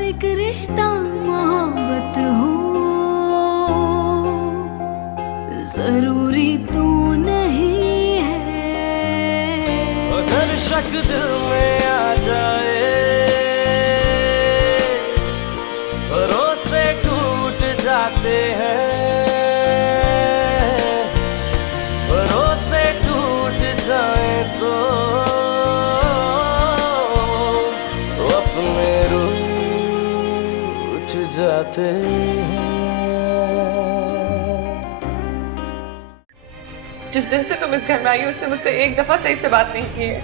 हर एक रिश्ता मोहब्बत हो, जरूरी तो नहीं है। अगर शक दिल में आ जाए, भरोसे टूट जाते हैं, भरोसे टूट जाए तो अपने रूठ जाते हैं। जिस दिन से तुम इस घर में आई हो उसने मुझसे एक दफा सही से बात नहीं की है।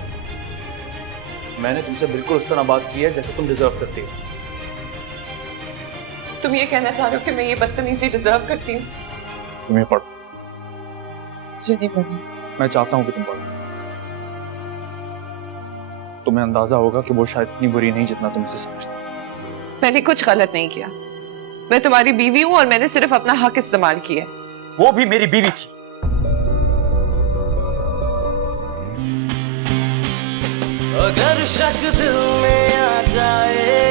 मैंने तुमसे बिल्कुल उस तरह बात की है जैसे तुम डिजर्व करती हो। तुम ये कहना चाह रहे हो कि मैं ये बदतमीजी डिजर्व करती हूँ? तुम्हें पढ़ो। मुझे नहीं पढ़ी। मैं चाहता हूँ कि तुम पढ़ो। तुम्हें अंदाजा होगा कि वो शायद इतनी बुरी नहीं जितना तुम इसे समझते हो। मैंने कुछ गलत नहीं किया। मैं तुम्हारी बीवी हूँ और मैंने सिर्फ अपना हक इस्तेमाल किया। वो भी मेरी बीवी थी। अगर शक दिल में आ जाए,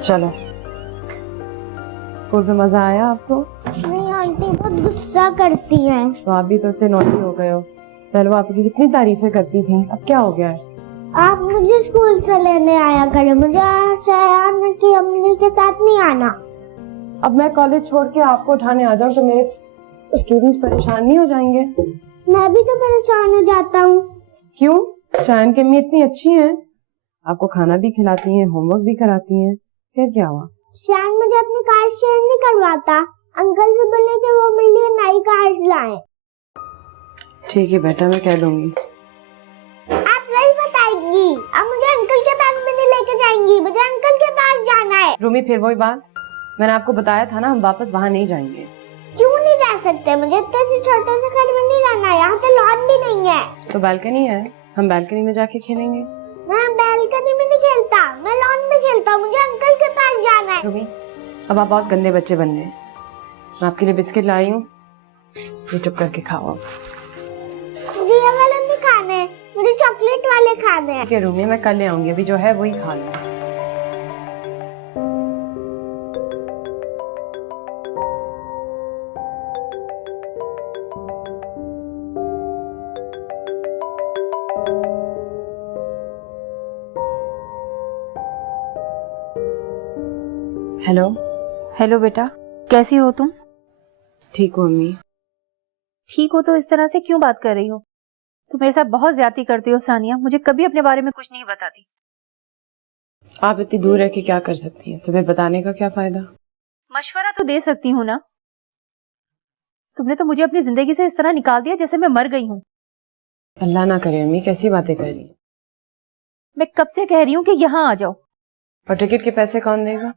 चलो, स्कूल में मजा आया आपको? नहीं आंटी बहुत गुस्सा करती हैं। तो आप भी तो इतने नॉटी हो गए हो। पहले वो आपकी कितनी तारीफें करती थी, अब क्या हो गया है? आप मुझे स्कूल से लेने आया करें, मुझे शयान की अम्मी के साथ नहीं आना। अब मैं कॉलेज छोड़ के आपको उठाने आ जाऊँ तो मेरे स्टूडेंट्स परेशान नहीं हो जाएंगे? मैं भी तो परेशान हो जाता हूँ। क्यों? शयान की अम्मी इतनी अच्छी हैं, आपको खाना भी खिलाती हैं, होमवर्क भी कराती हैं, फिर क्या हुआ? शयान मुझे अपनी कार शेयर नहीं करवाता। अंकल से बोले कि वो मेरे लिए नई कार लाएं। ठीक है बेटा, मैं कह दूंगी। आप नहीं बताएंगी, आप मुझे अंकल के पास भी नहीं लेके जाएंगी। मुझे अंकल के पास जाना है। रूमी, फिर वही बात, मैंने आपको बताया था ना, हम वापस वहाँ नहीं जाएंगे। क्यों नहीं जा सकते? मुझे इतने से छोटे से घर में नहीं रहना, यहाँ तो लॉन भी नहीं है। तो बालकनी है, हम बालकनी में जाके खेलेंगे। मैं बालकनी में नहीं खेलता, मैं लॉन में खेलता हूँ। मुझे अंकल के पास जाना है। रूमी, अब आप बहुत गंदे बच्चे बन गए। मैं आपके लिए बिस्किट लाई हूँ, ये चुप करके खाओ। मुझे ये वाले नहीं खाने, मुझे चॉकलेट वाले खाने हैं। ठीक है रूमी, मैं कल ले आऊंगी, अभी जो है वही खा लो। हेलो। हेलो बेटा, कैसी हो तुम? ठीक हो अम्मी? ठीक हो तो इस तरह से क्यों बात कर रही हो? तुम मेरे साथ बहुत ज्यादती करती हो सानिया, मुझे कभी अपने बारे में कुछ नहीं बताती। आप इतनी दूर रह के क्या कर सकती हैं? तुम्हें बताने का क्या फायदा? मशवरा तो दे सकती हूँ ना। तुमने तो मुझे अपनी जिंदगी से इस तरह निकाल दिया जैसे मैं मर गई हूँ। अल्लाह ना करे अम्मी, कैसी बातें कर रही हैं? मैं कब से कह रही हूँ कि यहाँ आ जाओ। और टिकट के पैसे कौन देगा?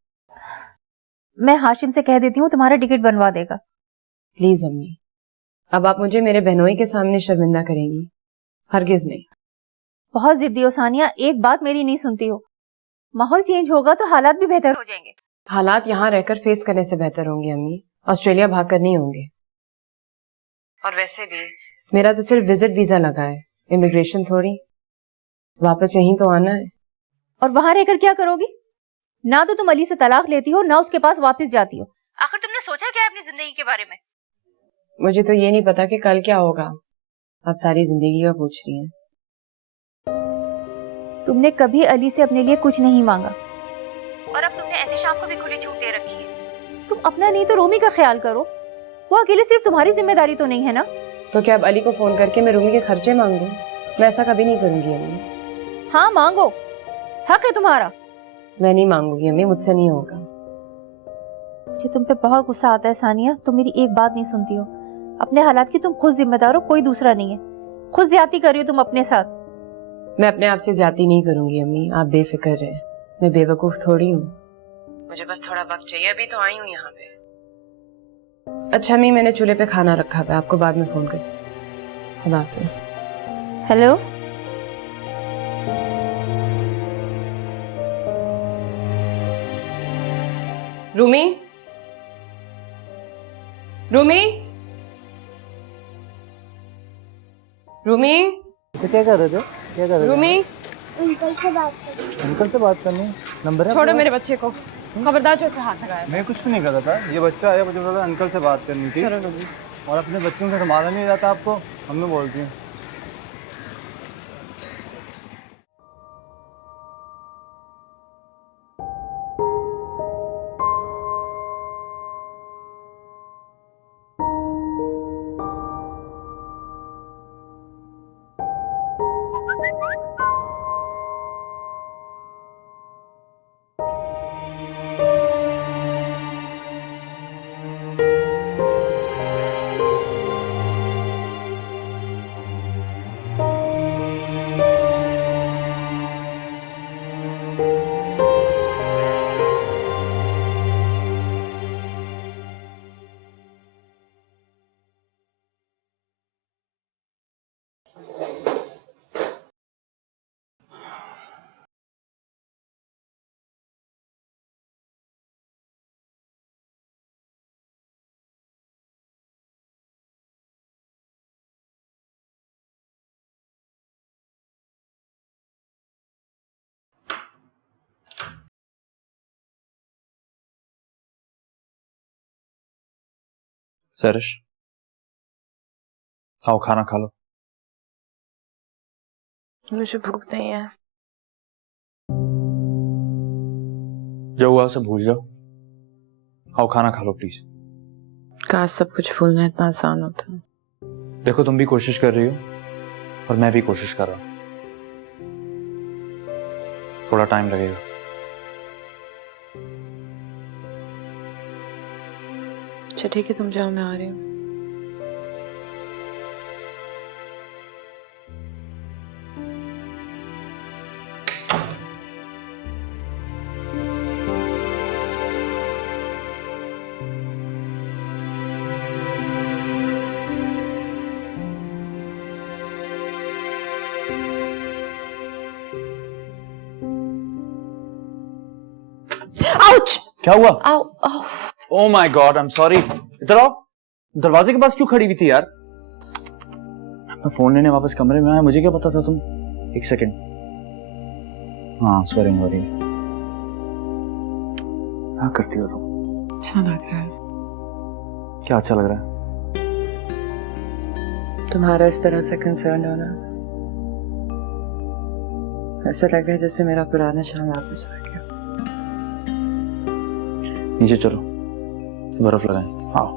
मैं हाशिम से कह देती हूँ, तुम्हारा टिकट बनवा देगा। प्लीज अम्मी, अब आप मुझे मेरे बहनोई के सामने शर्मिंदा करेंगी? हरगिज नहीं। बहुत जिद्दी हो सानिया, एक बात मेरी नहीं सुनती हो। माहौल चेंज होगा तो हालात भी बेहतर हो जाएंगे। हालात यहाँ रहकर फेस करने से बेहतर होंगे अम्मी, ऑस्ट्रेलिया भागकर नहीं होंगे। और वैसे भी मेरा तो सिर्फ विजिट वीजा लगा है, इमिग्रेशन थोड़ी। वापस यहीं तो आना है। और वहां रहकर क्या करोगी? ना तो तुम अली से तलाक लेती हो, ना उसके पास वापस जाती हो। आखिर तुमने सोचा क्या है अपनी जिंदगी के बारे में? मुझे तो ये नहीं पता कि कल क्या होगा। आप सारी जिंदगी का पूछ रही हैं। तुमने कभी अली से अपने लिए कुछ नहीं मांगा और अब तुमने एहतिशाम को भी खुली छूट दे रखी है। तुम अपना नहीं तो रूमी का ख्याल करो। वो अकेले सिर्फ तुम्हारी जिम्मेदारी तो नहीं है ना? तो क्या अब अली को फोन करके मैं रूमी के खर्चे मांगू? मैं ऐसा कभी नहीं करूंगी अम्मी। हाँ मांगो, हक है तुम्हारा। मैं नहीं मांगूंगी अम्मी, मुझसे नहीं होगा। मुझे तुम पे बहुत गुस्सा आता है सानिया, तुम मेरी एक बात नहीं सुनती हो। अपने हालात की तुम खुद जिम्मेदार हो, कोई दूसरा नहीं है। खुद ज्यादती कर रही हो तुम अपने साथ। मैं अपने आप से ज्यादा नहीं करूंगी अम्मी, आप बेफिक्र रहे। मैं बेवकूफ थोड़ी हूँ, मुझे बस थोड़ा वक्त चाहिए। अभी तो आई हूँ यहाँ पे। अच्छा अम्मी, मैंने चूल्हे पे खाना रखा है, आपको बाद में फोन कर। खुदा हाफिज। हेलो, रूमी, रूमी, रूमी, तो क्या कर रहे थे? क्या कर रहे थे? रूमी, अंकल से बात करो। अंकल से बात करनी है? नंबर है छोड़ो आपके मेरे बच्चे को, खबरदार जो से हाथ लगाया। पास? मैं कुछ भी नहीं कर रहा था। ये बच्चा आया, मुझे बोला अंकल से बात करनी थी। चलो रूमी। और अपने बच्चों से संभाला नहीं जाता आपको, हमने बोलती हैं। सरिश, आओ खाना खा लो। मुझे भूख नहीं है। जो हुआ उसे भूल जाओ। आओ खाना खा लो प्लीज। काश सब कुछ भूलना इतना आसान होता। देखो तुम भी कोशिश कर रही हो और मैं भी कोशिश कर रहा हूं। थोड़ा टाइम लगेगा। अच्छा ठीक है, तुम जाओ, मैं आ रही हूँ। आउच! क्या हुआ? आओ आओ। Oh my God, I am sorry. इधर आओ। दरवाजे के पास क्यों खड़ी हुई थी यार? मैं फोन लेने वापस कमरे में आया, मुझे क्या पता था तुम। एक सेकंड। हाँ, स्वेरिंग हो रही है। क्या करती हो तुम? अच्छा लग रहा है। क्या अच्छा लग रहा है? तुम्हारा इस तरह से कंसर्न होना। ऐसा लग रहा है जैसे मेरा पुराना शाम वापस आ गया। नीचे चलो, बर्फ लगाएं। आओ।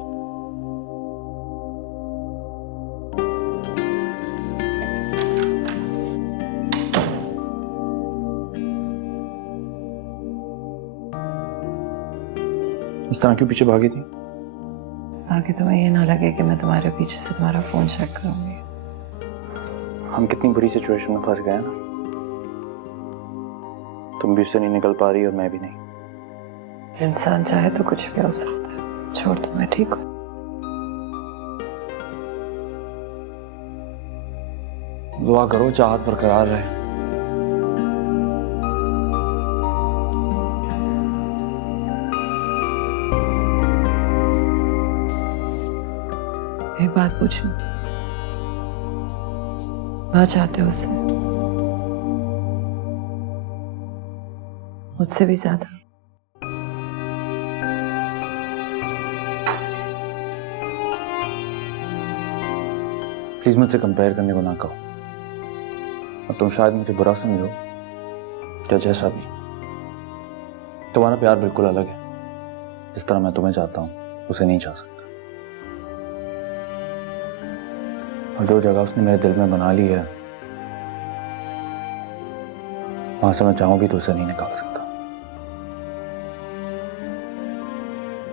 इस तरह क्यों पीछे भागी थी? ताकि तुम्हें ये ना लगे कि मैं तुम्हारे पीछे से तुम्हारा फोन चेक करूंगी। हम कितनी बुरी सिचुएशन में फंस गए ना। तुम भी उससे नहीं निकल पा रही और मैं भी नहीं। इंसान चाहे तो कुछ भी हो सकता है। छोड़ दो, मैं ठीक हूँ। दुआ करो चाहत बरकरार रहे। एक बात पूछूं? बहुत चाहते हो उससे? मुझसे भी ज्यादा? प्लीज मुझसे कंपेयर करने को ना कहो। और तुम शायद मुझे बुरा समझो या जैसा भी, तुम्हारा प्यार बिल्कुल अलग है। जिस तरह मैं तुम्हें चाहता हूं उसे नहीं चाह सकता। और जो जगह उसने मेरे दिल में बना ली है, वहां से मैं चाहूं भी तो उसे नहीं निकाल सकता।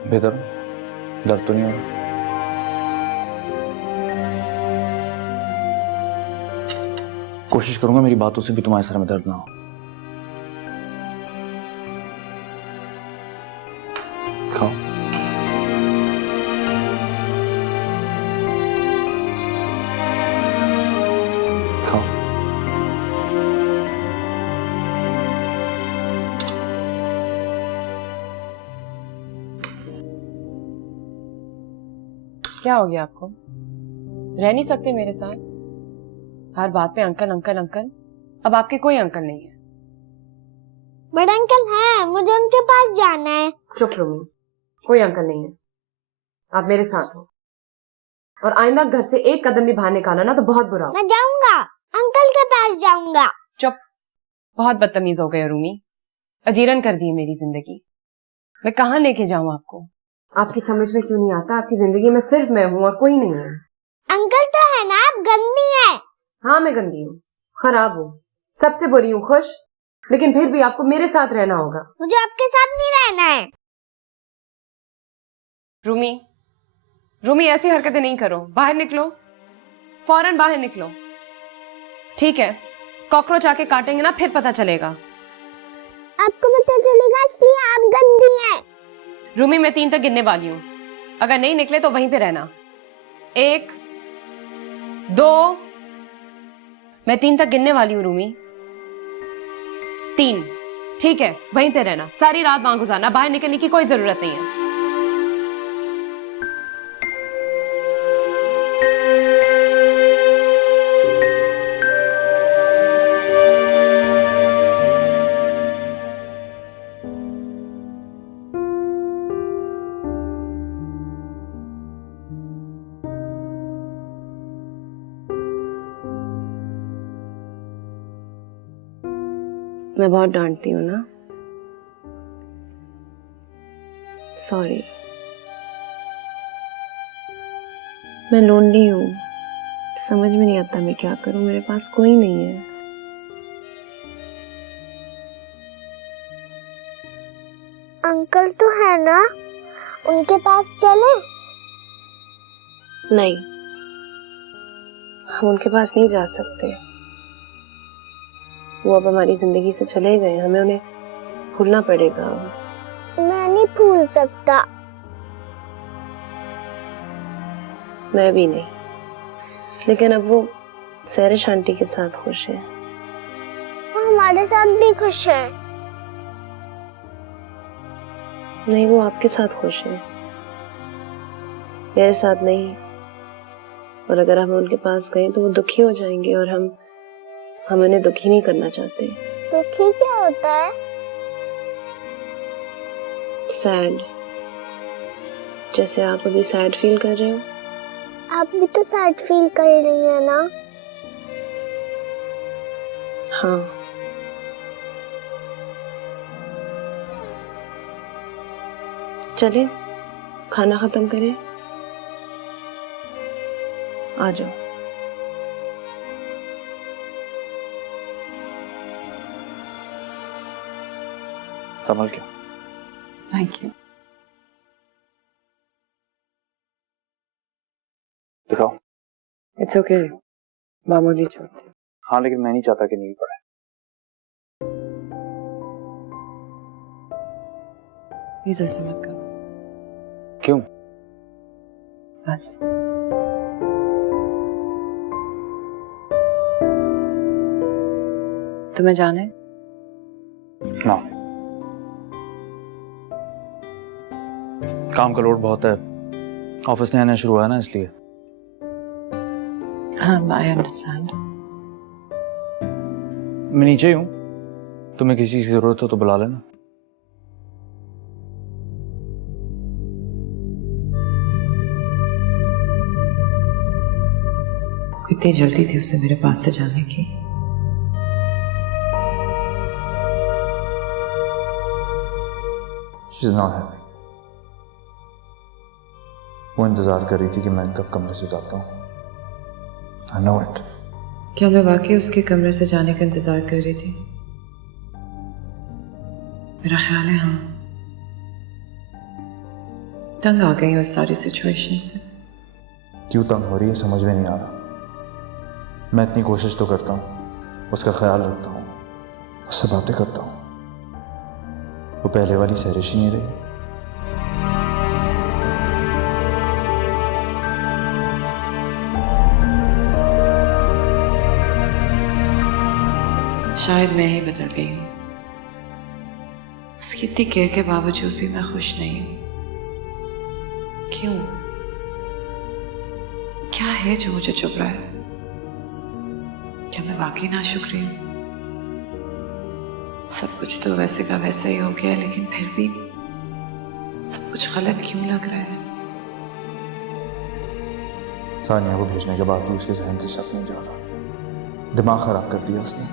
बेहतर दर्द तो नहीं हो रहा? कोशिश करूंगा मेरी बातों से भी तुम्हारे सर में दर्द ना हो। खाओ। खाओ। क्या हो गया आपको? रह नहीं सकते मेरे साथ? हर बात पे अंकल अंकल अंकल। अब आपके कोई अंकल नहीं है। बड़े अंकल हैं, मुझे उनके पास जाना है। चुप रूमी, कोई अंकल नहीं है। आप मेरे साथ हो और आइंदा घर से एक कदम भी बाहर निकाला ना तो बहुत बुरा हो। मैं जाऊंगा, अंकल के पास जाऊंगा। चुप, बहुत बदतमीज हो गए रूमी। अजीरन कर दी मेरी जिंदगी। मैं कहाँ लेके जाऊं आपको? आपकी समझ में क्यों नहीं आता? आपकी जिंदगी में सिर्फ मैं हूँ और कोई नहीं है। अंकल तो है ना, आप गंदी है। हाँ मैं गंदी हूँ, खराब हूँ, सबसे बुरी हूँ, खुश, लेकिन फिर भी आपको मेरे साथ रहना होगा। मुझे आपके साथ नहीं रहना है। रूमी, रूमी ऐसी हरकतें नहीं करो। बाहर निकलो, फौरन बाहर निकलो। ठीक है, कॉकरोच आके काटेंगे ना फिर पता चलेगा। आपको पता चलेगा इसलिए आप गंदी हैं। रूमी मैं 3 तक गिनने वाली हूँ, अगर नहीं निकले तो वहीं पे रहना। 1 2, मैं 3 तक गिनने वाली हूँ रूमी। 3, ठीक है, वहीं पे रहना, सारी रात वहां गुजारना, बाहर निकलने की कोई जरूरत नहीं है। मैं बहुत डांटती हूँ ना, सॉरी। मैं लोनली हूँ, समझ में नहीं आता मैं क्या करूँ, मेरे पास कोई नहीं है। अंकल तो है ना, उनके पास चले? नहीं, हम उनके पास नहीं जा सकते। वो अब हमारी जिंदगी से चले गए, हमें उन्हें भूलना पड़ेगा। मैं नहीं भूल सकता। मैं भी नहीं, लेकिन अब वो सैरिश आंटी के साथ खुश है। वो हमारे साथ भी खुश है। नहीं, वो आपके साथ खुश है, मेरे साथ नहीं। और अगर हम उनके पास गए तो वो दुखी हो जाएंगे और हम उन्हें दुखी नहीं करना चाहते। दुखी क्या होता है? सैड, जैसे आप अभी सैड फील कर रहे हो। आप भी तो सैड फील कर रही हैं ना? हाँ, चलिए खाना खत्म करें, आ जाओ। संभल के। Thank you. दिखाओ। इट्स ओके, मामूली चोट। हाँ लेकिन मैं नहीं चाहता कि नींद पड़े। प्लीज ऐसे मत करो। क्यों? बस तुम्हें जाना है? ना, काम का लोड बहुत है, ऑफिस में आना शुरू हुआ है ना, इसलिए। हाँ, आई अंडरस्टैंड। मैं नीचे ही हूँ, तुम्हें किसी की जरूरत हो तो बुला लेना। कितनी जल्दी थी उसे मेरे पास से जाने की। She's not happy. वो इंतजार कर रही थी कि मैं कब कमरे से जाता हूँ। I know it. क्या मैं वाकई उसके कमरे से जाने का इंतजार कर रही थी? मेरा ख्याल है हाँ। तंग आ गई उस सारी सिचुएशन से। क्यों तंग हो रही है समझ में नहीं आ रहा। मैं इतनी कोशिश तो करता हूँ, उसका ख्याल रखता हूँ, उससे बातें करता हूँ। वो पहले वाली सहरिश ही नहीं रही। शायद मैं ही बदल गई हूँ। उसकी इतनी केयर के बावजूद भी मैं खुश नहीं हूँ। क्यों? क्या है जो मुझे चुभ रहा है? क्या मैं वाकई नाशुक्र हूँ? सब कुछ तो वैसे का वैसा ही हो गया, लेकिन फिर भी सब कुछ गलत क्यों लग रहा है? सानिया को भेजने के बाद भी उसके जहन से शक नहीं जा रहा। दिमाग खराब कर दिया उसने।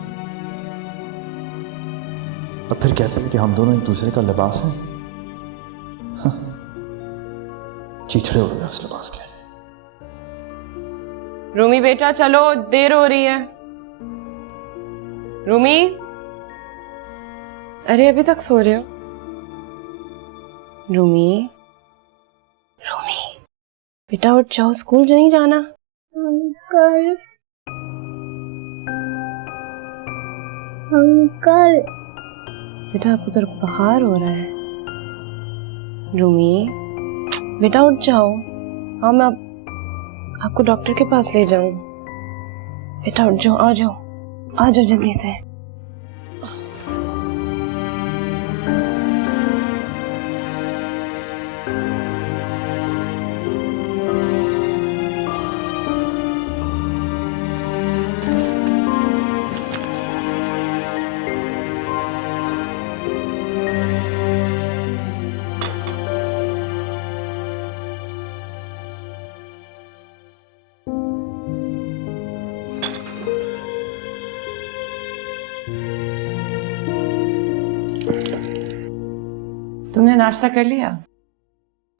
अब फिर कहते हैं कि हम दोनों एक दूसरे का लिबास हैं। हाँ। कीचड़े हो गए उस लिबास के। रूमी बेटा चलो, देर हो रही है। रूमी, अरे अभी तक सो रहे हो? रूमी, रूमी बेटा उठ जाओ, स्कूल नहीं जाना? अंकल, अंकल, बेटा आपको तो बुखार हो रहा है। रूमी बेटा उठ जाओ। हाँ मैं आपको डॉक्टर के पास ले जाऊं? बेटा उठ जाओ, आ जाओ, आ जाओ जल्दी से। तुमने नाश्ता कर लिया?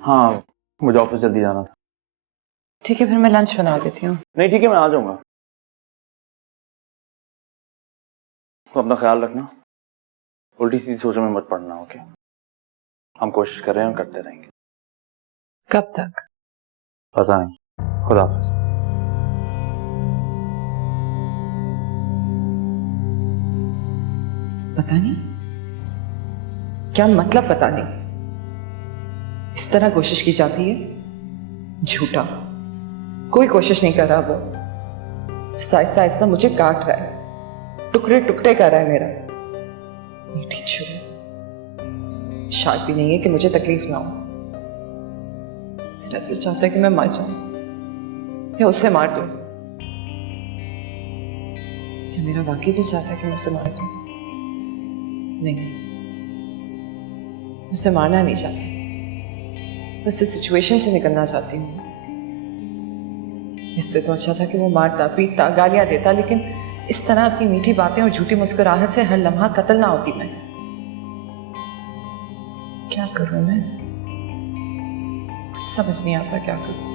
हाँ, मुझे ऑफिस जल्दी जाना था। ठीक है, फिर मैं लंच बना देती हूँ। नहीं ठीक है, मैं आ जाऊंगा। तो अपना ख्याल रखना, उल्टी सीधी सोचों में मत पड़ना। ओके, हम कोशिश कर रहे हैं और करते रहेंगे। कब तक? पता नहीं। खुदा हाफिज। पता नहीं? क्या मतलब पता नहीं? इस तरह कोशिश की जाती है? झूठा। कोई कोशिश नहीं कर रहा वो। आहिस्ता आहिस्ता मुझे काट रहा है, टुकड़े टुकड़े कर रहा है मेरा। मीठी छुरी। शायद भी नहीं है कि मुझे तकलीफ ना हो। मेरा दिल चाहता है कि मैं मर जाऊं या उसे मार दूं। क्या मेरा वाकई दिल चाहता है कि मैं उसे मार दूं? नहीं, उसे मारना नहीं चाहती, बस इस सिचुएशन से निकलना चाहती हूँ। इससे तो अच्छा था कि वो मारता, पीटता, गालियां देता, लेकिन इस तरह अपनी मीठी बातें और झूठी मुस्कुराहट से हर लम्हा कत्ल ना होती मैं। क्या करूं मैं? कुछ समझ नहीं आता क्या करूं।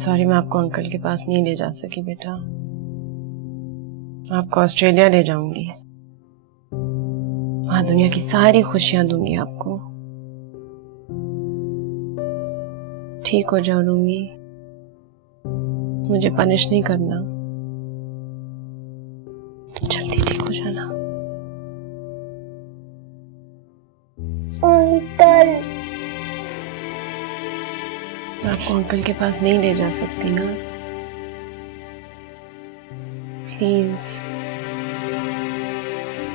सॉरी, मैं आपको अंकल के पास नहीं ले जा सकी बेटा। आपको ऑस्ट्रेलिया ले जाऊंगी, वहां दुनिया की सारी खुशियां दूंगी आपको। ठीक हो जाओ रूमी, मुझे पनिश नहीं करना, जल्दी ठीक हो जाना। अंकल, मैं आपको अंकल के पास नहीं ले जा सकती ना, प्लीज।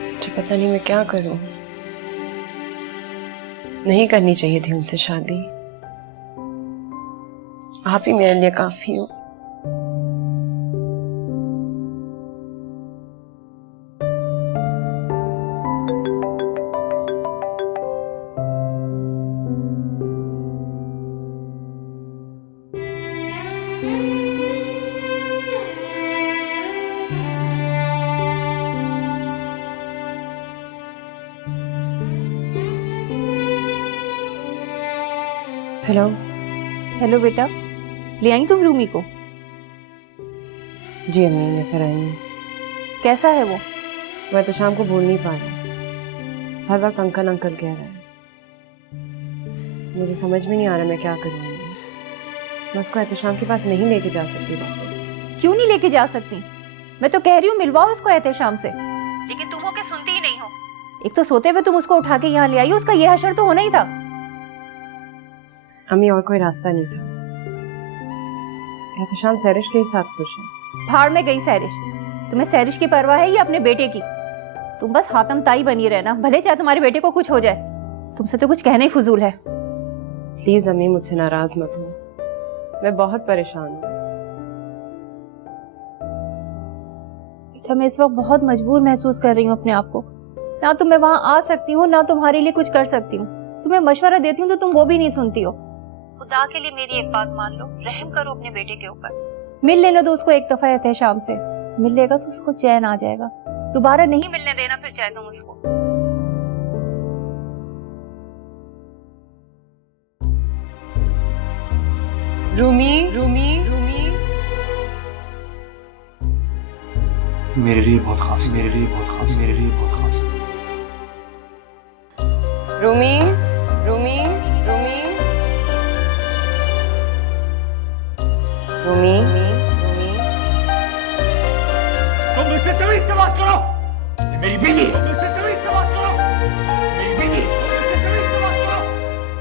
मुझे पता नहीं मैं क्या करूं। नहीं करनी चाहिए थी उनसे शादी। आप ही मेरे लिए काफी हो। हेलो। हेलो बेटा, ले आई तुम रूमी को? जी अम्मी लेकर आई हूँ। कैसा है वो? मैं तो शाम को बोल नहीं पा रही। हर वक्त अंकल अंकल कह रहा है। मुझे समझ में नहीं आ रहा मैं क्या करूँ। मैं उसको एहतशाम के पास नहीं लेके जा सकती वापस। क्यों नहीं लेके जा सकती? मैं तो कह रही हूँ मिलवाओ उसको एहतशाम से, लेकिन तुम हो के सुनती ही नहीं हो। एक तो सोते हुए तुम उसको उठा के यहाँ ले आई हो, उसका ये हशर तो होना ही था। अम्मी और कोई रास्ता नहीं था। एहतशाम सैरिश के ही साथ खुश है। भाड़ में गई सैरिश। तुम्हें सैरिश की परवाह है या अपने बेटे की? तुम बस हातम ताई बनी रहना, भले चाहे तुम्हारे बेटे को कुछ हो जाए। तुमसे तो कुछ कहना ही फजूल है। प्लीज अम्मी मुझसे नाराज मत हो, मैं बहुत परेशान हूँ। बेटा मैं इस वक्त बहुत मजबूर महसूस कर रही हूँ अपने आप को। ना तो मैं वहां आ सकती हूँ, ना तुम्हारे लिए कुछ कर सकती हूँ। तुम्हें मशवरा देती हूँ तो तुम वो भी नहीं सुनती हो। खुदा के लिए मेरी एक बात मान लो, रहम करो अपने बेटे के ऊपर। मिल लेने दो उसको एक दफा एहतशाम से, मिल लेगा तो उसको चैन आ जाएगा। दोबारा नहीं मिलने देना फिर चाहे तुम उसको। रूमी रूमी रूमी मेरे लिए बहुत खास, मेरे लिए बहुत खास, मेरे लिए बहुत खास। रूमी रूमी रूमी रूमी रूमी तुम मुझसे तमीज से बात करो, ये मेरी बीवी। तुम मुझसे तमीज से बात करो, मेरी बीवी। तुम मुझसे तमीज से बात करो,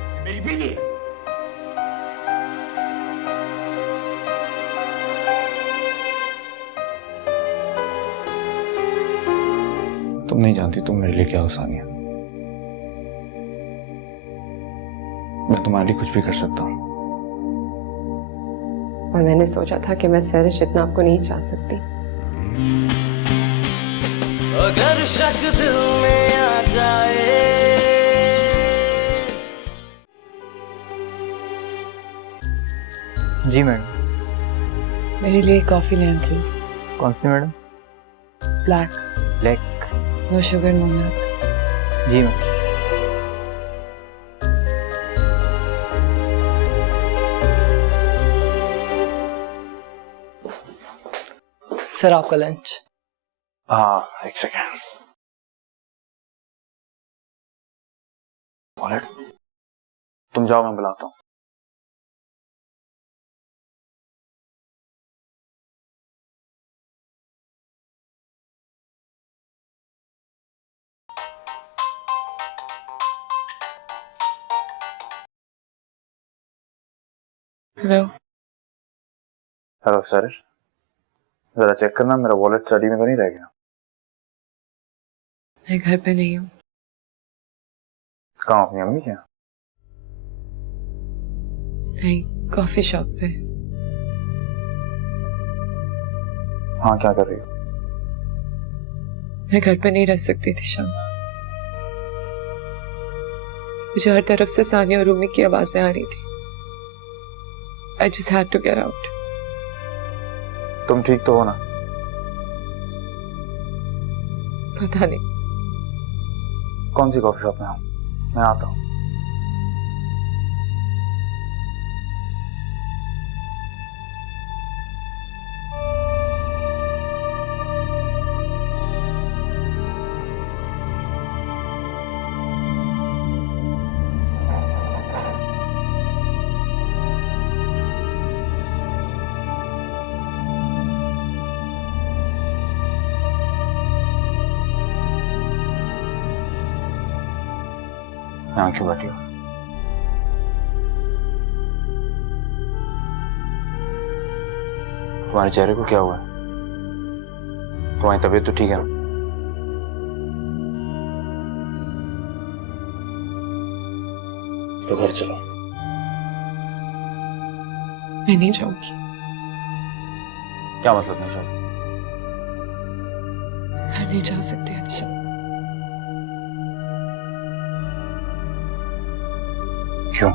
ये मेरी बीवी। तुम नहीं जानती तुम मेरे लिए क्या हो सानिया। मैं तुम्हारे लिए कुछ भी कर सकता हूँ। और मैंने सोचा था कि मैं सैरिश इतना आपको नहीं चाह सकती। अगर शक दिल में आ जाए, जी मैडम। मेरे लिए कॉफी लें प्लीज। कौन सी madam? Black. Black. No sugar no milk. जी मैम। सर आपका लंच। हाँ एक सेकेंड। वॉलेट तुम जाओ, मैं बुलाता हूँ। हेलो। हेलो सैरिश, जरा चेक करना मेरा वॉलेट स्टडी में तो नहीं रह गया। मैं घर पे नहीं हूँ। कहाँ अपनी अम्मी के यहाँ? नहीं, कॉफी शॉप पे। हाँ क्या कर रही हो? मैं घर पे नहीं रह सकती थी शाम। मुझे हर तरफ से सानिया और रूमी की आवाजें आ रही थी। I just had to get out. तुम ठीक तो हो ना? पता नहीं। कौन सी कॉफी शॉप में हो? मैं आता हूँ। यहाँ क्यों बैठी हो? तुम्हारे चेहरे को क्या हुआ है? तुम्हारी तबीयत तो ठीक है ना? तो घर चलो। मैं नहीं जाऊंगी। क्या मतलब नहीं जाओ? घर नहीं जा सकते अच्छा। क्यों?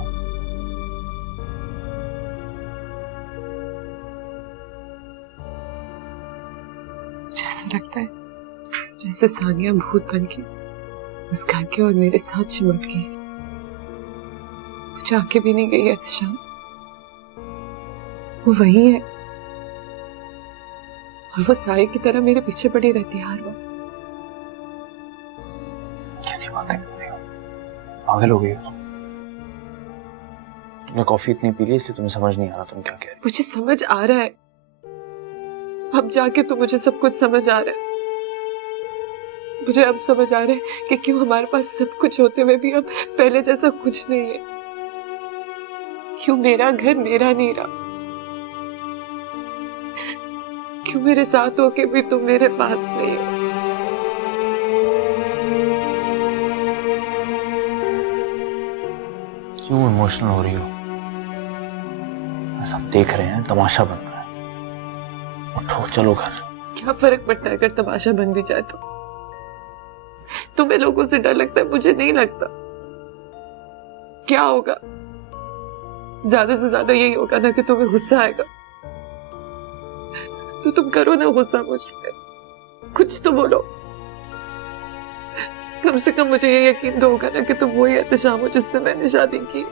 मुझे ऐसा लगता है जैसे सानिया भूत बन के उस घर के और मेरे साथ चिमट गई। मुझे आंखें भी नहीं गई है शाम। वो वही है और वो साए की तरह मेरे पीछे पड़ी रहती है हर वक्त। किसी सी बातें कर रही हो? पागल हो गई हो तुमने कॉफी इतनी पी ली इसलिए तुम्हें समझ नहीं आ रहा तुम क्या कह रही हो। मुझे समझ आ रहा है, अब जाके तो मुझे सब कुछ समझ आ रहा है। मुझे अब समझ आ रहा है कि क्यों हमारे पास सब कुछ होते हुए भी अब पहले जैसा कुछ नहीं है। क्यों मेरा घर मेरा नहीं रहा, क्यों मेरे साथ होके भी तुम मेरे पास नहीं हो। क्यों इमोशनल हो रही हो? सब देख रहे हैं, तमाशा बन रहा है। उठो चलो घर। क्या फर्क पड़ता है अगर तमाशा बन भी जाए तो? तुम्हें लोगों से डर लगता है, मुझे नहीं लगता। क्या होगा? ज्यादा से ज्यादा यही होगा ना कि तुम्हें गुस्सा आएगा, तो तुम करो ना गुस्सा मुझ पे, कुछ तो बोलो। कम से कम मुझे ये यकीन तो होगा ना कि तुम वही एहतशाम हो जिससे मैंने शादी की।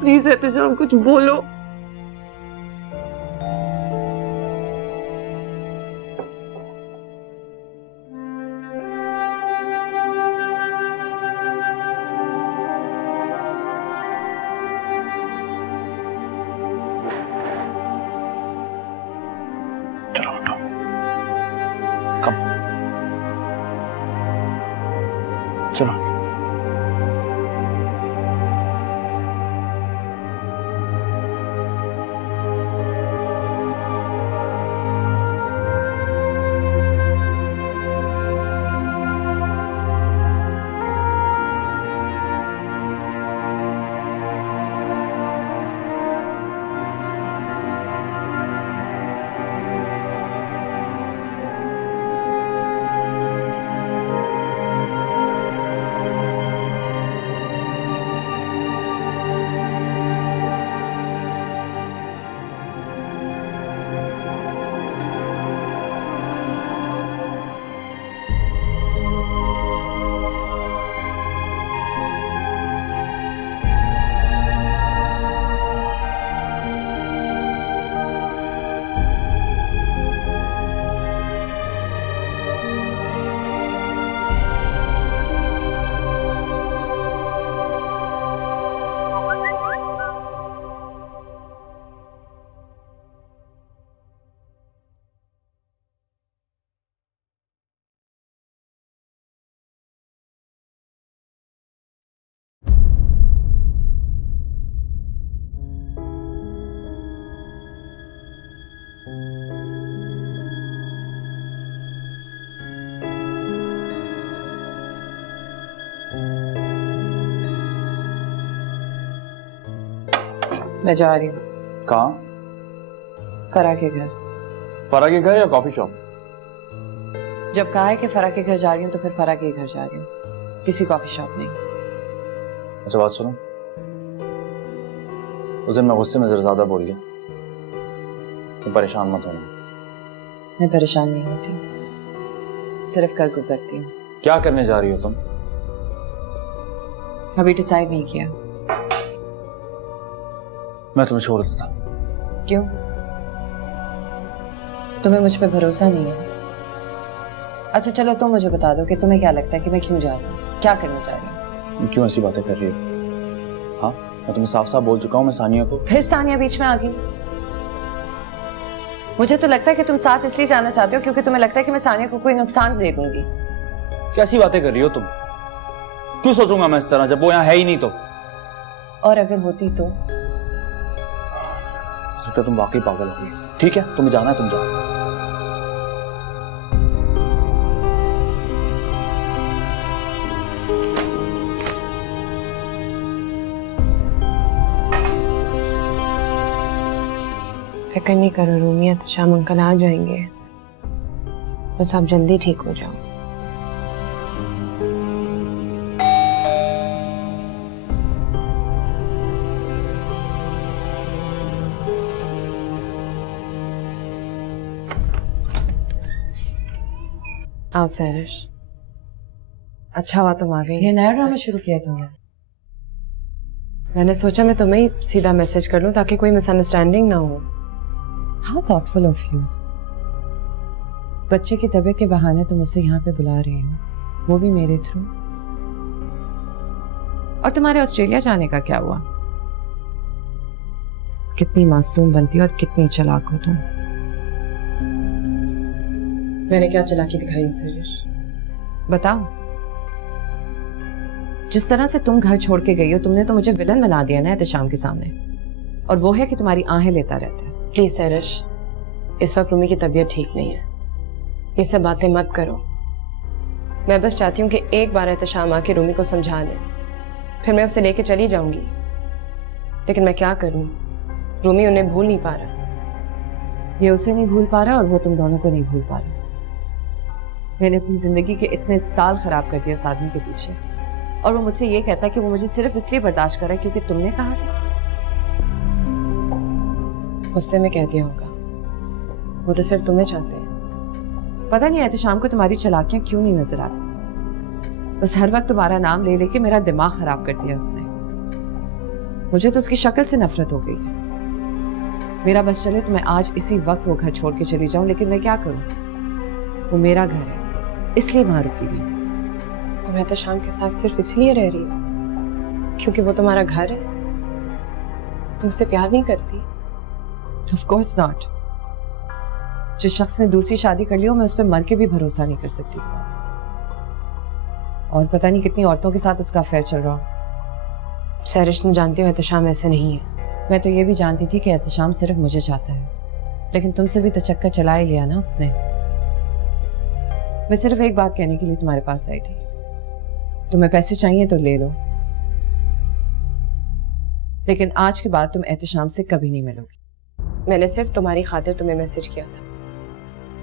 प्लीज एहतशाम कुछ बोलो। चलो उठो, कम चलो। मैं जा रही हूँ। कहाँ? फरा के घर। फरा के घर या कॉफी शॉप? जब कहा है कि फरा के घर जा रही हूँ तो फिर फरा के घर जा रही हूँ, किसी कॉफी शॉप नहीं। अच्छा बात सुनो, उस दिन मैं गुस्से में जरा ज्यादा बोल गया, तुम परेशान मत होना। मैं परेशान नहीं होती, सिर्फ कर गुजरती हूँ। क्या करने जा रही हो तुम? अभी डिसाइड नहीं किया। मैं तुम्हें छोड़ देता। क्यों? तुम्हें मुझ पे भरोसा नहीं है? अच्छा चलो तुम मुझे बता दो कि तुम्हें क्या लगता है कि मैं क्यों जा रही हूँ, क्या करने जा रही हूँ? क्यों ऐसी बातें कर रही हो? हाँ मैं तुम्हें साफ साफ बोल चुका हूँ मैं सानिया को। फिर सानिया बीच में आ गई। मुझे तो लगता है कि तुम साथ इसलिए जाना चाहते हो क्योंकि तुम्हें लगता है कि मैं सानिया को कोई नुकसान दे दूंगी। कैसी बातें कर रही हो तुम? क्यों सोचूंगा मैं इस तरह जब वो यहाँ है ही नहीं तो? और अगर होती तो तुम वाकई पागल हो गई। ठीक है तुम्हें जाना है तुम जाओ। फिक्र नहीं करो रूमिया, तो शाम अंकल आ जाएंगे, बस आप जल्दी ठीक हो जाओ। आओ सैरिश, अच्छा हुआ तुम आ गई। ये नया ड्रामा शुरू किया तुमने? मैंने सोचा मैं तुम्हें ही सीधा मैसेज कर लूं ताकि कोई मिसअंडरस्टैंडिंग ना हो। How thoughtful of you. बच्चे की तबीयत के बहाने तुम मुझसे यहाँ पे बुला रही हो, वो भी मेरे थ्रू। और तुम्हारे ऑस्ट्रेलिया जाने का क्या हुआ? कितनी मासूम बनती हो और कितनी चालाक हो तुम। मैंने क्या चालाकी दिखाई है सरिश? बताओ। जिस तरह से तुम घर छोड़ के गई हो, तुमने तो मुझे विलन बना दिया ना एहतशाम के सामने, और वो है कि तुम्हारी आहें लेता रहता है। प्लीज सरिश, इस वक्त रूमी की तबीयत ठीक नहीं है, ये सब बातें मत करो। मैं बस चाहती हूँ कि एक बार एहतशाम आके रूमी को समझा ले, फिर मैं उसे लेके चली जाऊंगी। लेकिन मैं क्या करूं, रूमी उन्हें भूल नहीं पा रहा। ये उसे नहीं भूल पा रहा और वो तुम दोनों को नहीं भूल पा रहा। मैंने अपनी जिंदगी के इतने साल खराब कर दिए उस आदमी के पीछे, और वो मुझसे ये कहता है कि वो मुझे सिर्फ इसलिए बर्दाश्त कर रहा है क्योंकि तुमने कहा था। गुस्से में कह दिया होगा, वो तो सिर्फ तुम्हें चाहते हैं। पता नहीं एहतशाम को तुम्हारी चालाकियां क्यों नहीं नजर आती। बस हर वक्त तुम्हारा नाम ले लेके मेरा दिमाग खराब कर दिया उसने। मुझे तो उसकी शक्ल से नफरत हो गई है। मेरा बस चले तो मैं आज इसी वक्त वो घर छोड़ के चली जाऊं, लेकिन मैं क्या करूं? वो मेरा घर है, इसलिए वहां रुकी हुई। तुम एहतशाम के साथ सिर्फ इसलिए रह रही हो क्योंकि वो तुम्हारा घर है? तुमसे प्यार नहीं करती? Of course not. जिस शख्स ने दूसरी शादी कर ली हो, मैं उस पर मर के भी भरोसा नहीं कर सकती दोबारा। और पता नहीं कितनी औरतों के साथ उसका अफेयर चल रहा हो। सरिश, तुम जानती हो एहतशाम ऐसे नहीं है। मैं तो ये भी जानती थी कि एहतशाम सिर्फ मुझे चाहता है, लेकिन तुमसे भी तो चक्कर चला ही लिया ना उसने। मैं सिर्फ एक बात कहने के लिए तुम्हारे पास आई थी। तुम्हें पैसे चाहिए तो ले लो, लेकिन आज के बाद तुम एहतशाम से कभी नहीं मिलोगी। मैंने सिर्फ तुम्हारी खातिर तुम्हें मैसेज किया था,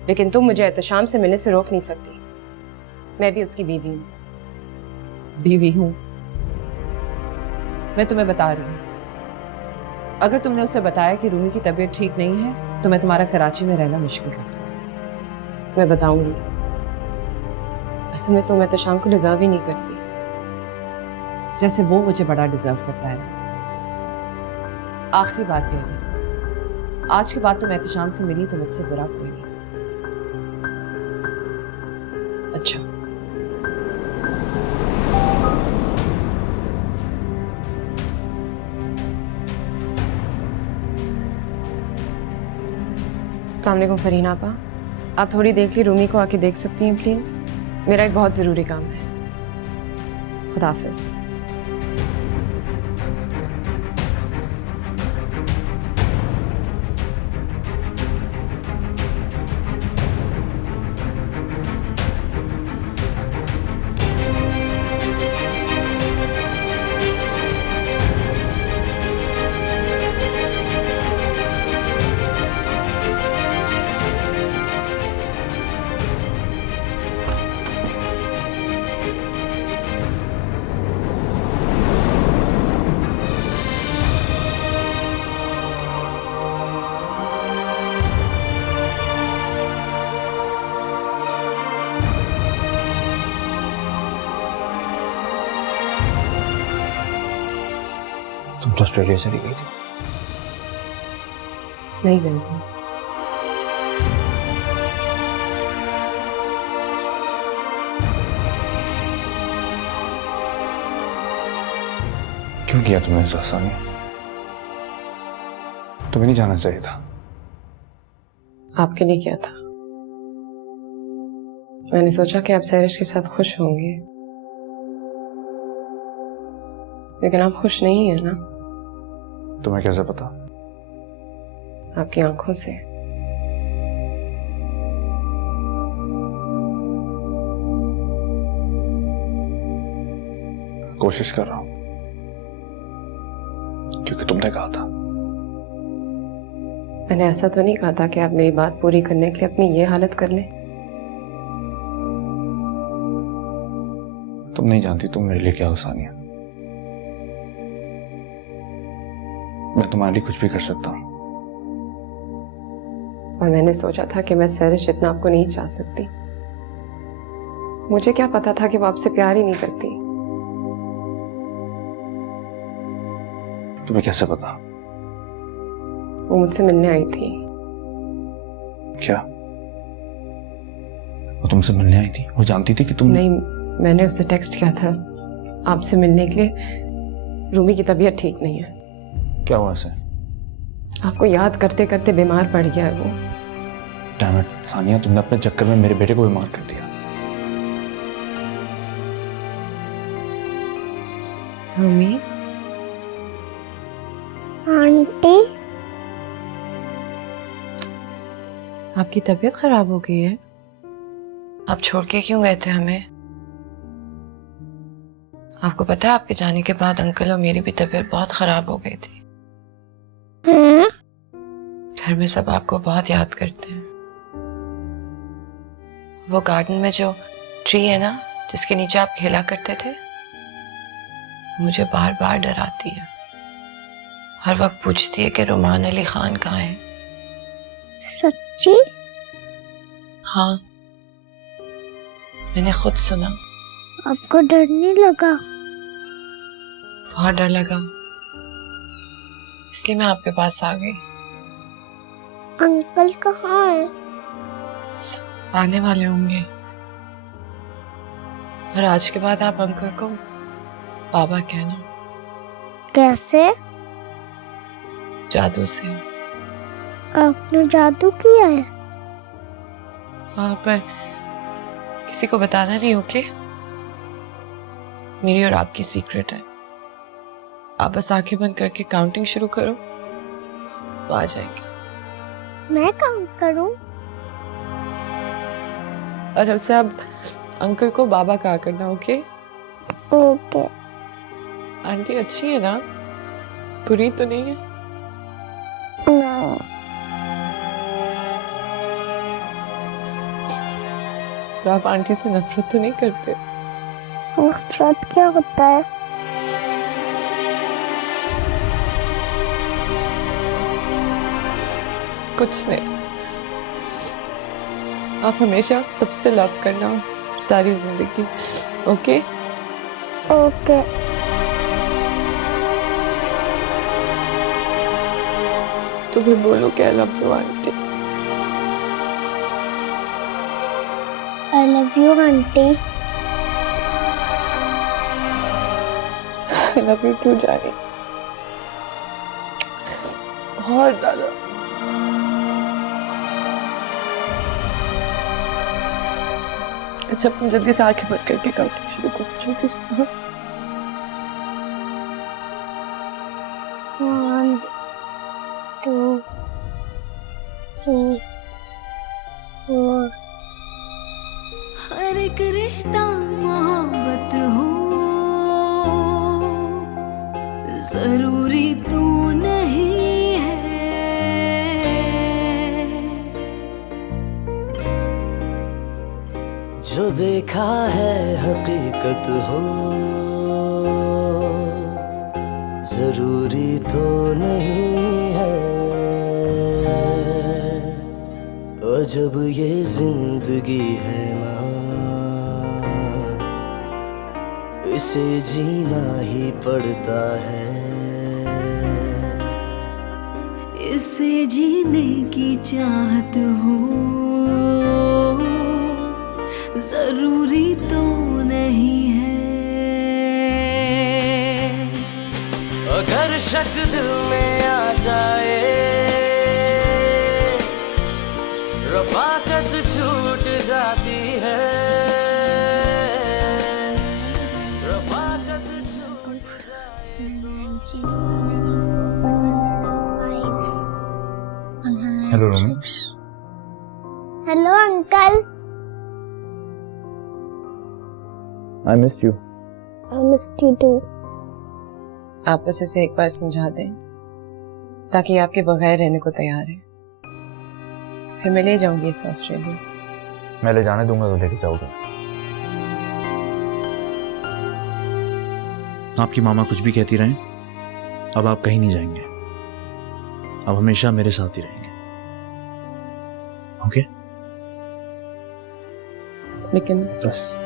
लेकिन तुम मुझे एहतशाम से मिलने से रोक नहीं सकती। मैं भी उसकी बीवी हूँ। बीवी हूँ? मैं तुम्हें बता रही हूँ, अगर तुमने उसे बताया कि रूमी की तबीयत ठीक नहीं है तो मैं तुम्हारा कराची में रहना मुश्किल कर दूंगी। मैं बताऊंगी। असल में तुम एहतशाम को डिजर्व ही नहीं करती, जैसे वो मुझे बड़ा डिजर्व करता है। आखिरी बात कह रही, आज के बाद तुम एहतशाम से मिली तो मुझसे बुरा कोई नहीं। अच्छा, अस्सलाम वालेकुम फरीना आपा, आप थोड़ी देर के लिए रूमी को आके देख सकती हैं प्लीज? मेरा एक बहुत जरूरी काम है। खुदा हाफिज। तुम तो ऑस्ट्रेलिया चली गई थी। नहीं गई थी। क्यों किया तुमने ऐसा आसानी? तुम्हें नहीं जाना चाहिए था। आपके लिए क्या था? मैंने सोचा कि आप सरिश के साथ खुश होंगे, लेकिन आप खुश नहीं है ना? तुम्हें कैसे पता? आपकी आंखों से। कोशिश कर रहा हूं, क्योंकि तुमने कहा था। मैंने ऐसा तो नहीं कहा था कि आप मेरी बात पूरी करने के लिए अपनी ये हालत कर लें। तुम नहीं जानती तुम मेरे लिए क्या हो सानिया। मैं तुम्हारे लिए कुछ भी कर सकता हूं। और मैंने सोचा था कि मैं सरिश इतना आपको नहीं चाह सकती। मुझे क्या पता था कि वो आपसे प्यार ही नहीं करती। तुम्हें कैसे पता? वो मुझसे मिलने आई थी। क्या वो तुमसे मिलने आई थी? वो जानती थी कि तुम? नहीं, मैंने उससे टेक्स्ट किया था आपसे मिलने के लिए। रूमी की तबीयत ठीक नहीं है। क्या हुआ इसे? आपको याद करते करते बीमार पड़ गया है वो। डैम इट, सानिया, तुमने अपने चक्कर में मेरे बेटे को बीमार कर दिया। रूमी, आंटी, आपकी तबीयत खराब हो गई है? आप छोड़ के क्यों गए थे हमें? आपको पता है आपके जाने के बाद अंकल और मेरी भी तबीयत बहुत खराब हो गई थी। घर में सब आपको बहुत याद करते हैं। वो गार्डन में जो ट्री है ना, जिसके नीचे आप खेला करते थे, मुझे बार बार डराती है। हर वक्त पूछती है कि रुमान अली खान कहाँ है। सच्ची? हाँ, मैंने खुद सुना। आपको डर नहीं लगा? बहुत डर लगा, इसलिए मैं आपके पास आ गई। अंकल कहाँ है? आने वाले होंगे। और आज के बाद आप अंकल को बाबा कहना। कैसे? जादू से। आपने जादू किया है? हाँ, पर किसी को बताना नहीं, ओके? मेरी और आपकी सीक्रेट है। आप बस आंखें बंद करके काउंटिंग शुरू करो, तो आ जाएंगे। मैं काउंट करूं? और अब से आप अंकल को बाबा कहा करना, ओके? ओके। आंटी अच्छी है ना? बुरी तो नहीं है? नहीं। तो आप आंटी से नफरत तो नहीं करते? नफरत क्या होता है? कुछ नहीं। आप हमेशा सबसे लव करना, सारी जिंदगी, ओके? ओके। तो फिर बोलो कि I love you aunty. I love you aunty. I love you too जानी, बहुत ज्यादा। अच्छा, तुम जल्दी से आंखें बंद करके काउंटिंग शुरू करो, जल्दी से। 1 2 3 4। हर एक रिश्ता मोहब्बत हो, जरूरी तो नहीं है। जो देखा है हकीकत हो, जरूरी तो नहीं है। और जब ये जिंदगी है ना, इसे जीना ही पड़ता है। इससे जीने की चाहत हो, जरूरी तो नहीं है। अगर शक दिल में आ जाए, रफाकत छूट जाती है। रफाकत छूट जाए hello Romi. Hello uncle. I missed you. I missed you too. आप बस इसे एक बार समझा दें, ताकि आपके बगैर रहने को तैयार है। फिर मैं ले जाऊंगी इसे ऑस्ट्रेलिया। मैं ले जाने दूंगा तो लेके जाओगे? आपकी मामा कुछ भी कहती रहें, अब आप कहीं नहीं जाएंगे। अब हमेशा मेरे साथ ही रहेंगे, ओके? लेकिन बस।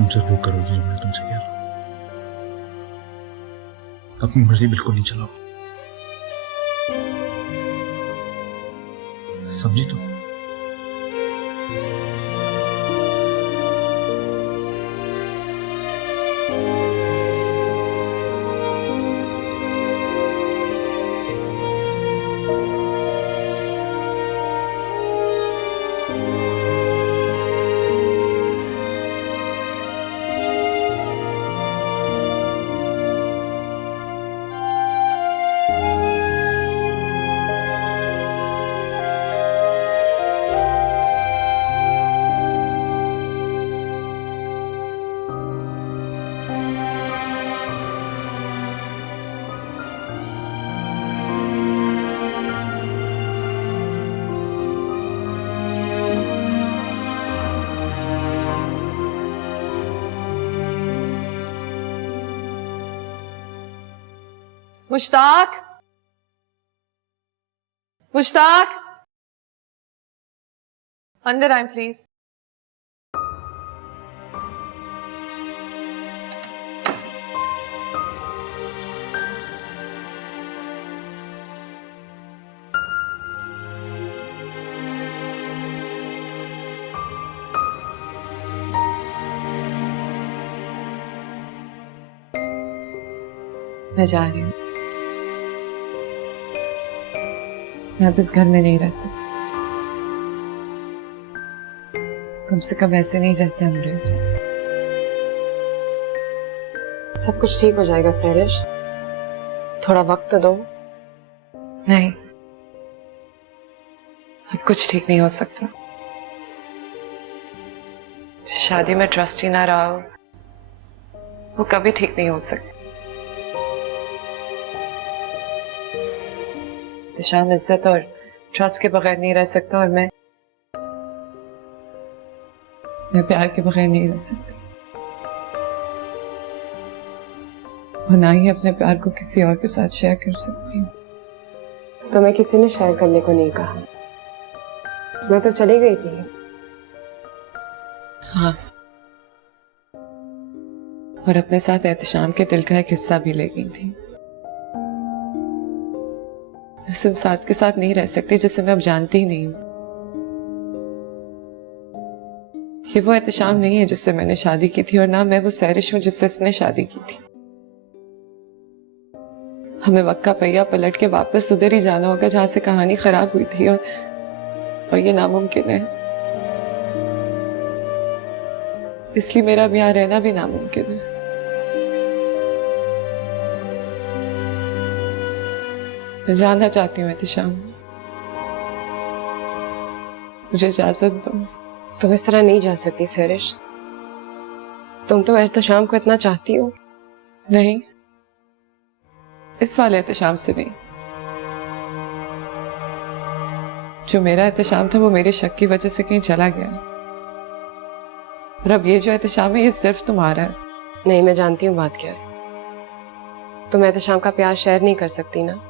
तुम सिर्फ वो करोगी जो मैं तुमसे कह रहा हूँ। अपनी मर्जी बिल्कुल नहीं चलाओ, समझी तुम? मुश्ताक, मुश्ताक, अंदर आए प्लीज। मैं जा रही हूँ। मैं अब इस घर में नहीं रह सकती, कम से कम ऐसे नहीं जैसे हम रहे। सब कुछ ठीक हो जाएगा सैरिश, थोड़ा वक्त तो दो। नहीं, अब कुछ ठीक नहीं हो सकता। शादी में ट्रस्ट ही ना रहा हो, वो कभी ठीक नहीं हो सकता। शाम इज्जत और ट्रस्ट के बगैर नहीं रह सकता, और मैं प्यार के बगैर नहीं रह सकती, और ना ही अपने प्यार को किसी और के साथ शेयर कर सकती हूँ। तो मैं किसी ने शेयर करने को नहीं कहा, मैं तो चली गई थी। हाँ, और अपने साथ एहतशाम के दिल का एक हिस्सा भी ले गई थी। उस इंसान के साथ नहीं रह सकती जिसे मैं अब जानती ही नहीं हूँ। ये वो एहतशाम नहीं है जिससे मैंने शादी की थी, और ना मैं वो सैरिश हूँ जिससे इसने शादी की थी। हमें वक्का पहिया पलट के वापस उधर ही जाना होगा जहां से कहानी खराब हुई थी, और ये नामुमकिन है। इसलिए मेरा अब यहाँ रहना भी नामुमकिन है। मैं जानना चाहती हूँ एहतशाम, मुझे इजाजत दो। तुम इस तरह नहीं जा सकती सैरिश, तुम तो एहतशाम को इतना चाहती हो। नहीं, इस वाले एहतशाम से नहीं। जो मेरा एहतशाम था वो मेरे शक की वजह से कहीं चला गया, और अब ये जो एहतशाम है ये सिर्फ तुम्हारा है। नहीं, मैं जानती हूँ बात क्या है। तुम एहतशाम का प्यार शेयर नहीं कर सकती ना।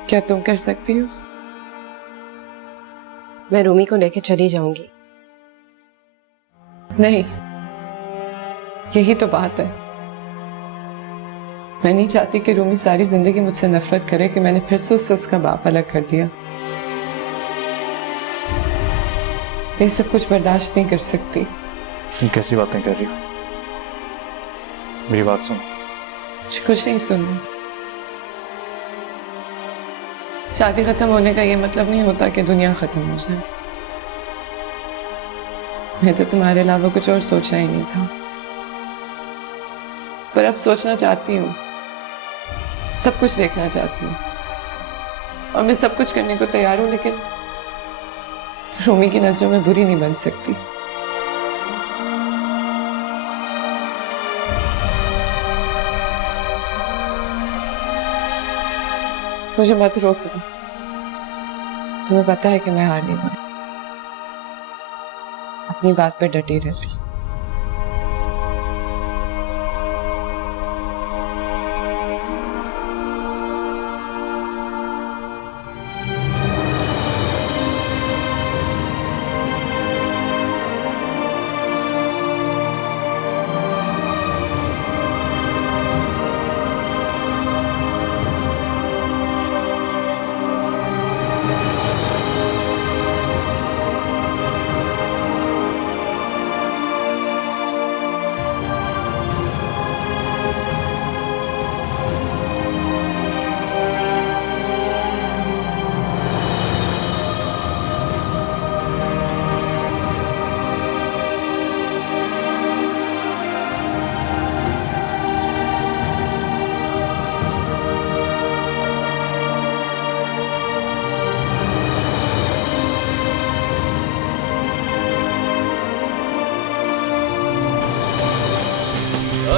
क्या तुम कर सकती हो? मैं रूमी को लेके चली जाऊंगी। नहीं, यही तो बात है। मैं नहीं चाहती कि रूमी सारी जिंदगी मुझसे नफरत करे कि मैंने फिर से उससे उसका बाप अलग कर दिया। ये सब कुछ बर्दाश्त नहीं कर सकती। तुम कैसी बातें कर रही हो? मेरी बात सुन। कुछ नहीं सुनना। शादी खत्म होने का ये मतलब नहीं होता कि दुनिया खत्म हो जाए। मैं तो तुम्हारे अलावा कुछ और सोचा ही नहीं था, पर अब सोचना चाहती हूँ, सब कुछ देखना चाहती हूँ, और मैं सब कुछ करने को तैयार हूँ, लेकिन रूमी की नजरों में बुरी नहीं बन सकती। मुझे मत रोको, तुम्हें पता है कि मैं हार नहीं पाई, अपनी बात पे डटी रहती।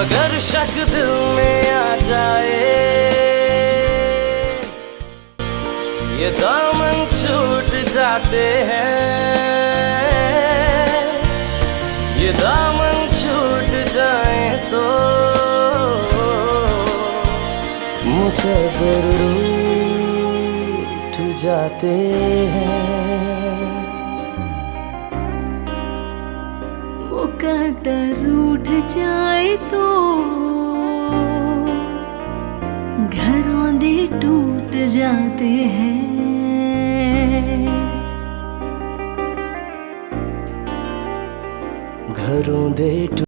अगर शक दिल में आ जाए, ये दामन छूट जाते हैं, ये दामन छूट जाए तो मुकद्दर रूठ जाते हैं। मुकद्दर रूठ जाए तो घरों दे टूट जाते हैं। घरों दे